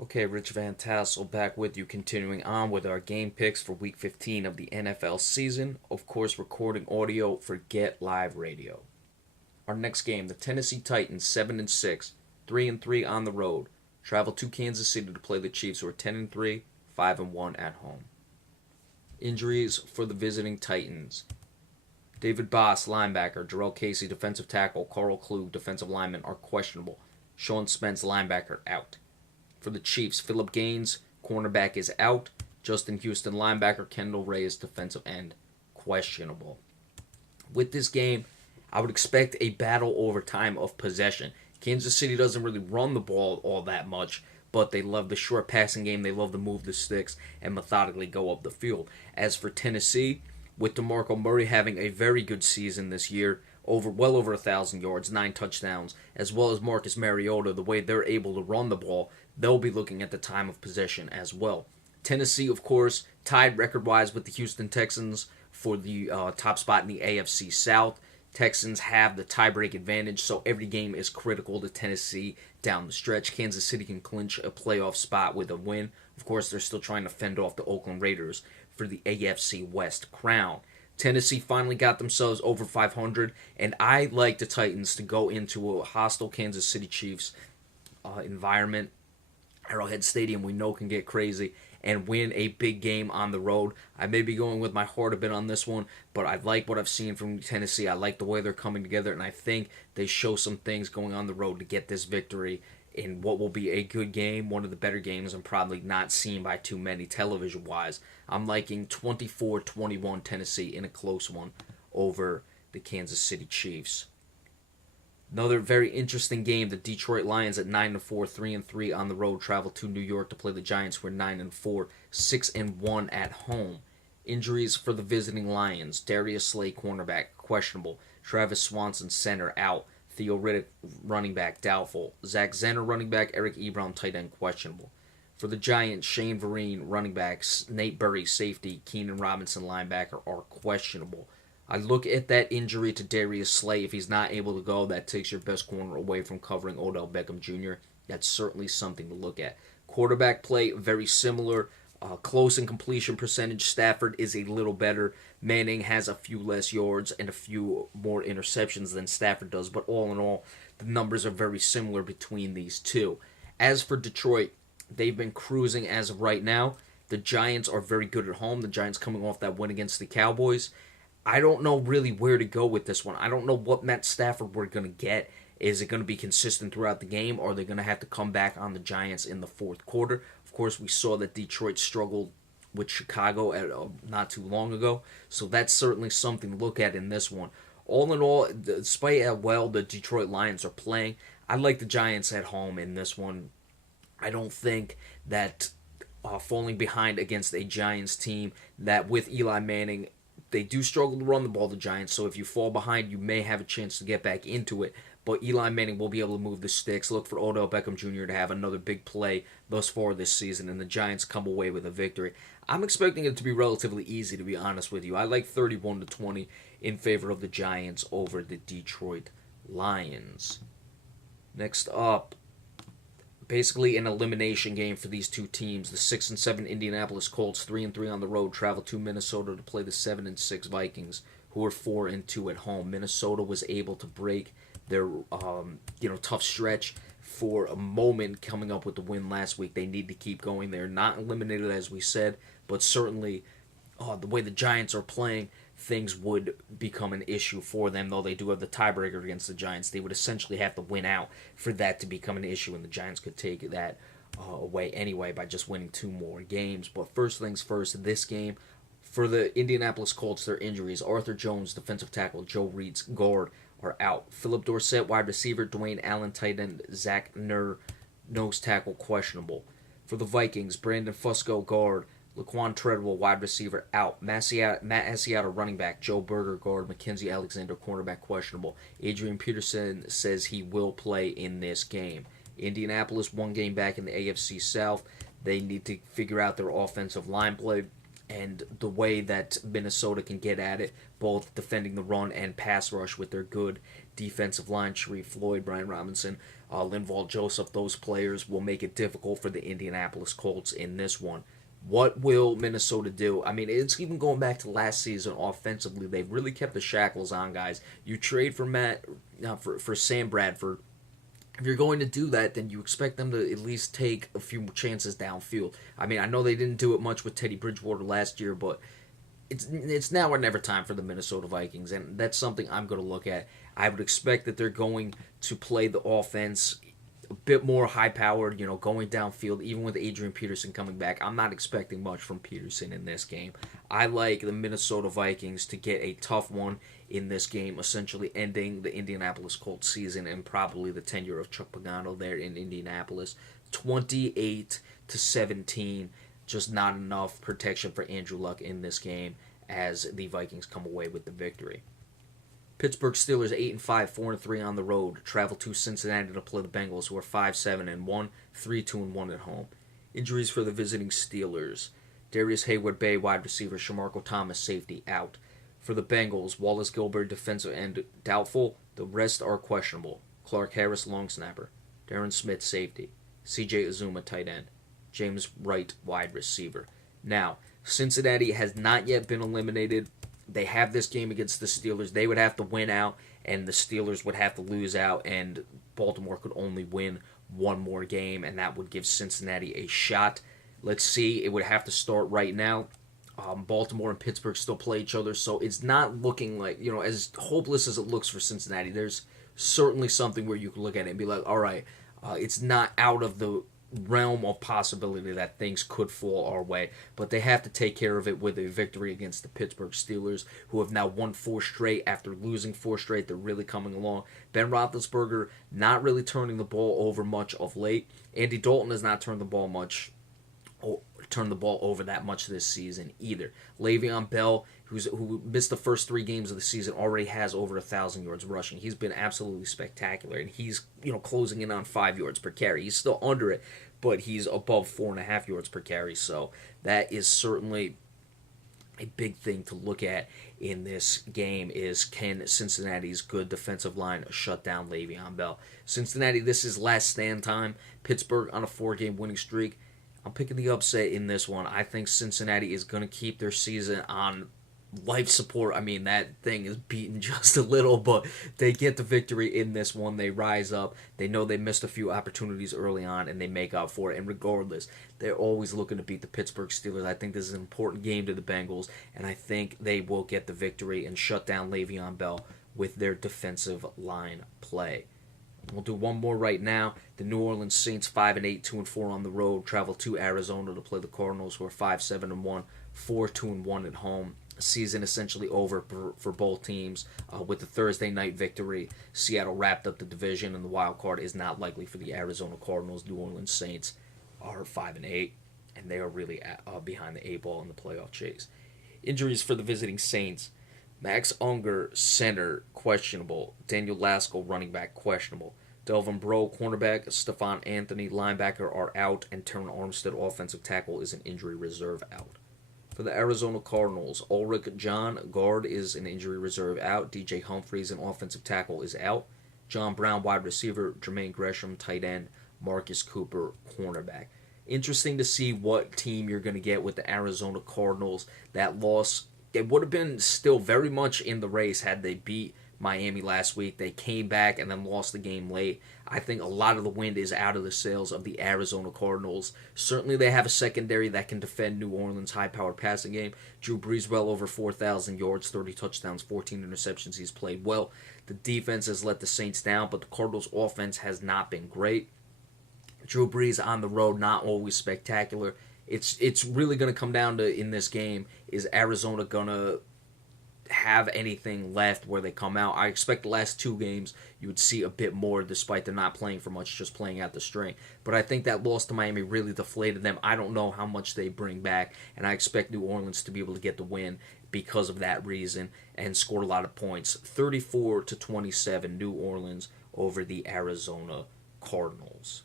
Okay, Rich Van Tassel back with you, continuing on with our game picks for Week 15 of the NFL season. Of course, recording audio for Get Live Radio. Our next game, the Tennessee Titans, 7-6, 3-3 on the road, travel to Kansas City to play the Chiefs, who are 10-3, 5-1 at home. Injuries for the visiting Titans: David Boss, linebacker; Jarrell Casey, defensive tackle; Carl Klug, defensive lineman, are questionable. Sean Spence, linebacker, out. For the Chiefs, Phillip Gaines, cornerback, is out. Justin Houston, linebacker; Kendall Reyes, defensive end, questionable. With this game, I would expect a battle over time of possession. Kansas City doesn't really run the ball all that much, but they love the short passing game. They love to move the sticks and methodically go up the field. As for Tennessee, with DeMarco Murray having a very good season this year, well over 1,000 yards, 9 touchdowns, as well as Marcus Mariota, the way they're able to run the ball, they'll be looking at the time of possession as well. Tennessee, of course, tied record-wise with the Houston Texans for the top spot in the AFC South. Texans have the tiebreak advantage, so every game is critical to Tennessee down the stretch. Kansas City can clinch a playoff spot with a win. Of course, they're still trying to fend off the Oakland Raiders for the AFC West crown. Tennessee finally got themselves over 500, and I like the Titans to go into a hostile Kansas City Chiefs environment. Arrowhead Stadium, we know, can get crazy, and win a big game on the road. I may be going with my heart a bit on this one, but I like what I've seen from Tennessee. I like the way they're coming together, and I think they show some things going on the road to get this victory in what will be a good game, one of the better games, and probably not seen by too many television-wise. I'm liking 24-21 Tennessee in a close one over the Kansas City Chiefs. Another very interesting game, the Detroit Lions at 9-4, 3-3 on the road, travel to New York to play the Giants, who are 9-4, 6-1 at home. Injuries for the visiting Lions: Darius Slay, cornerback, questionable; Travis Swanson, center, out; Theo Riddick, running back, doubtful; Zach Zenner, running back; Eric Ebron, tight end, questionable. For the Giants, Shane Vereen, running backs; Nate Burry, safety; Keenan Robinson, linebacker, are questionable. I look at that injury to Darius Slay. If he's not able to go, that takes your best corner away from covering Odell Beckham Jr. That's certainly something to look at. Quarterback play, very similar. Close in completion percentage. Stafford is a little better. Manning has a few less yards and a few more interceptions than Stafford does. But all in all, the numbers are very similar between these two. As for Detroit, they've been cruising as of right now. The Giants are very good at home. The Giants coming off that win against the Cowboys. I don't know really where to go with this one. I don't know what Matt Stafford we're going to get. Is it going to be consistent throughout the game, or are they going to have to come back on the Giants in the fourth quarter? Of course, we saw that Detroit struggled with Chicago not too long ago, so that's certainly something to look at in this one. All in all, despite how well the Detroit Lions are playing, I like the Giants at home in this one. I don't think that falling behind against a Giants team that with Eli Manning, they do struggle to run the ball, the Giants, so if you fall behind, you may have a chance to get back into it. But Eli Manning will be able to move the sticks. Look for Odell Beckham Jr. to have another big play thus far this season, and the Giants come away with a victory. I'm expecting it to be relatively easy, to be honest with you. I like 31-20 in favor of the Giants over the Detroit Lions. Next up, basically an elimination game for these two teams. The 6-7 Indianapolis Colts, 3-3 on the road, travel to Minnesota to play the 7-6 Vikings, who are 4-2 at home. Minnesota was able to break their tough stretch for a moment, coming up with the win last week. They need to keep going. They're not eliminated, as we said, but certainly the way the Giants are playing, things would become an issue for them, though they do have the tiebreaker against the Giants. They would essentially have to win out for that to become an issue, and the Giants could take that away anyway by just winning 2 more games. But first things first, this game, for the Indianapolis Colts, their injuries: Arthur Jones, defensive tackle; Joe Reed's guard, are out. Philip Dorsett, wide receiver; Dwayne Allen, tight end; Zach Nerr, nose tackle, questionable. For the Vikings, Brandon Fusco, guard; Laquan Treadwell, wide receiver, out. Matt Asiata, running back; Joe Berger, guard; Mackenzie Alexander, cornerback, questionable. Adrian Peterson says he will play in this game. Indianapolis, 1 game back in the AFC South. They need to figure out their offensive line play and the way that Minnesota can get at it, both defending the run and pass rush with their good defensive line. Sharif Floyd, Brian Robinson, Linval Joseph, those players will make it difficult for the Indianapolis Colts in this one. What will Minnesota do? I mean, it's even going back to last season offensively. They've really kept the shackles on guys. You trade for for Sam Bradford. If you're going to do that, then you expect them to at least take a few chances downfield. I mean, I know they didn't do it much with Teddy Bridgewater last year, but it's now or never time for the Minnesota Vikings, and that's something I'm going to look at. I would expect that they're going to play the offense a bit more high-powered, going downfield, even with Adrian Peterson coming back. I'm not expecting much from Peterson in this game. I like the Minnesota Vikings to get a tough one in this game, essentially ending the Indianapolis Colts season and probably the tenure of Chuck Pagano there in Indianapolis. 28-17, just not enough protection for Andrew Luck in this game as the Vikings come away with the victory. Pittsburgh Steelers 8-5, 4-3 on the road. Travel to Cincinnati to play the Bengals, who are 5-7-1, 3-2-1 at home. Injuries for the visiting Steelers: Darius Hayward-Bay, wide receiver; Shamarko Thomas, safety, out. For the Bengals, Wallace Gilbert, defensive end, doubtful. The rest are questionable. Clark Harris, long snapper; Darren Smith, safety; C.J. Uzuma, tight end; James Wright, wide receiver. Now, Cincinnati has not yet been eliminated. They have this game against the Steelers. They would have to win out, and the Steelers would have to lose out, and Baltimore could only win one more game, and that would give Cincinnati a shot. Let's see. It would have to start right now. Baltimore and Pittsburgh still play each other, so it's not looking like, as hopeless as it looks for Cincinnati. There's certainly something where you can look at it and be like, all right, it's not out of the realm of possibility that things could fall our way, but they have to take care of it with a victory against the Pittsburgh Steelers, who have now won 4 straight after losing 4 straight. They're really coming along. Ben Roethlisberger not really turning the ball over much of late. Andy Dalton has not turned the ball over that much this season either. Le'Veon Bell, who missed the first 3 games of the season, already has over 1,000 yards rushing. He's been absolutely spectacular, and he's closing in on 5 yards per carry. He's still under it, but he's above 4.5 yards per carry. So that is certainly a big thing to look at in this game. Is, can Cincinnati's good defensive line shut down Le'Veon Bell? Cincinnati, this is last stand time. Pittsburgh on a 4-game winning streak. I'm picking the upset in this one. I think Cincinnati is going to keep their season on life support. I mean, that thing is beaten just a little, but they get the victory in this one. They rise up. They know they missed a few opportunities early on, and they make up for it. And regardless, they're always looking to beat the Pittsburgh Steelers. I think this is an important game to the Bengals, and I think they will get the victory and shut down Le'Veon Bell with their defensive line play. We'll do one more right now. The New Orleans Saints 5-8, 2-4 on the road, travel to Arizona to play the Cardinals, who are 5-7-1, 4-2-1 at home. Season essentially over for both teams with the Thursday night victory. Seattle wrapped up the division, and the wild card is not likely for the Arizona Cardinals. New Orleans Saints are 5-8, and they are really behind the 8 ball in the playoff chase. Injuries for the visiting Saints: Max Unger, center, questionable; Daniel Lasco, running back, questionable; Delvin Breaux, cornerback; Stephon Anthony, linebacker, are out; and Terron Armstead, offensive tackle, is an injury reserve, out. For the Arizona Cardinals, Ulrich John, guard, is an injury reserve, out. DJ Humphries, an offensive tackle, is out. John Brown, wide receiver; Jermaine Gresham, tight end; Marcus Cooper, cornerback. Interesting to see what team you're going to get with the Arizona Cardinals. That loss, it would have been still very much in the race had they beat Miami last week. They came back and then lost the game late. I think a lot of the wind is out of the sails of the Arizona Cardinals. Certainly they have a secondary that can defend New Orleans' high-powered passing game. Drew Brees well over 4,000 yards, 30 touchdowns, 14 interceptions. He's played well. The defense has let the Saints down, but the Cardinals' offense has not been great. Drew Brees on the road, not always spectacular. It's really going to come down to, in this game, is Arizona going to have anything left where they come out? I expect the last 2 games you would see a bit more, despite them not playing for much, just playing out the string. But I think that loss to Miami really deflated them. I don't know how much they bring back, and I expect New Orleans to be able to get the win because of that reason and score a lot of points. 34-27, New Orleans over the Arizona Cardinals.